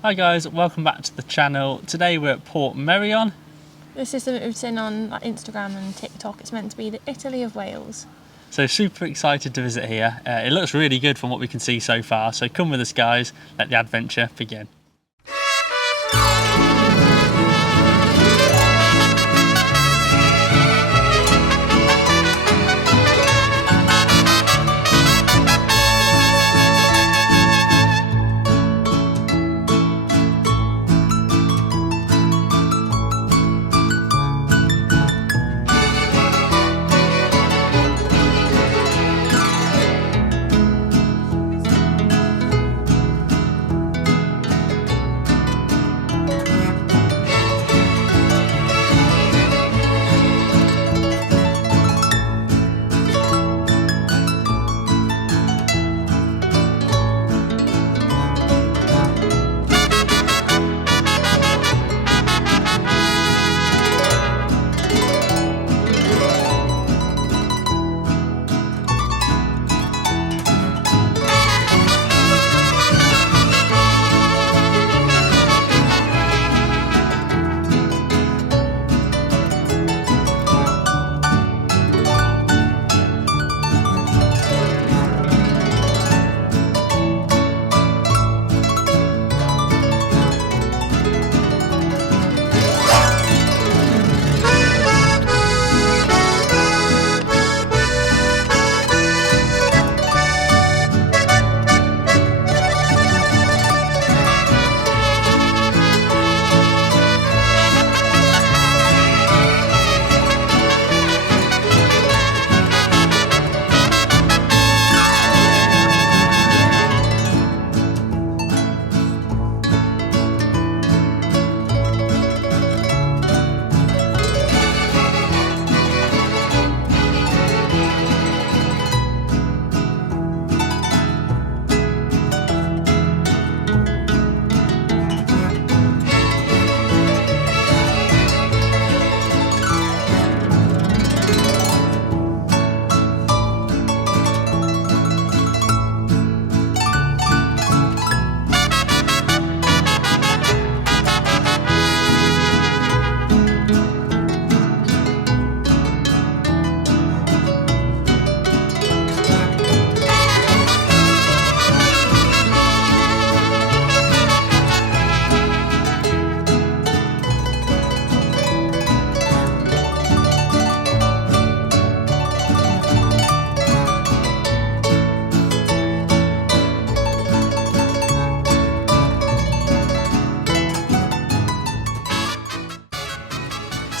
Hi guys, welcome back to the channel. Today we're at Portmeirion. This is something we've seen on Instagram and TikTok. It's meant to be the Italy of Wales. So super excited to visit here. It looks really good from what we can see so far. So come with us guys, let the adventure begin.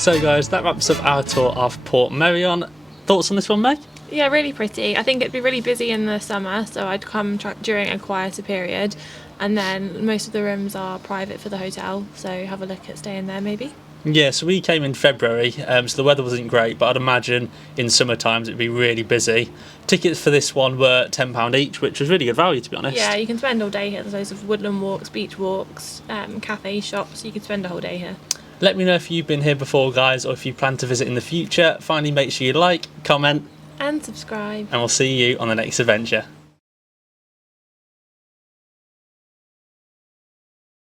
So guys, that wraps up our tour of Portmeirion. Thoughts on this one, Meg? Yeah, really pretty. I think it'd be really busy in the summer, so I'd come during a quieter period. And then most of the rooms are private for the hotel, so have a look at staying there maybe. Yeah, so we came in February, so the weather wasn't great, but I'd imagine in summer times it'd be really busy. Tickets for this one were £10 each, which was really good value to be honest. Yeah, you can spend all day here. There's loads of woodland walks, beach walks, cafes, shops. You could spend a whole day here. Let me know if you've been here before guys, or if you plan to visit in the future. Finally, make sure you like, comment and subscribe. and we'll see you on the next adventure.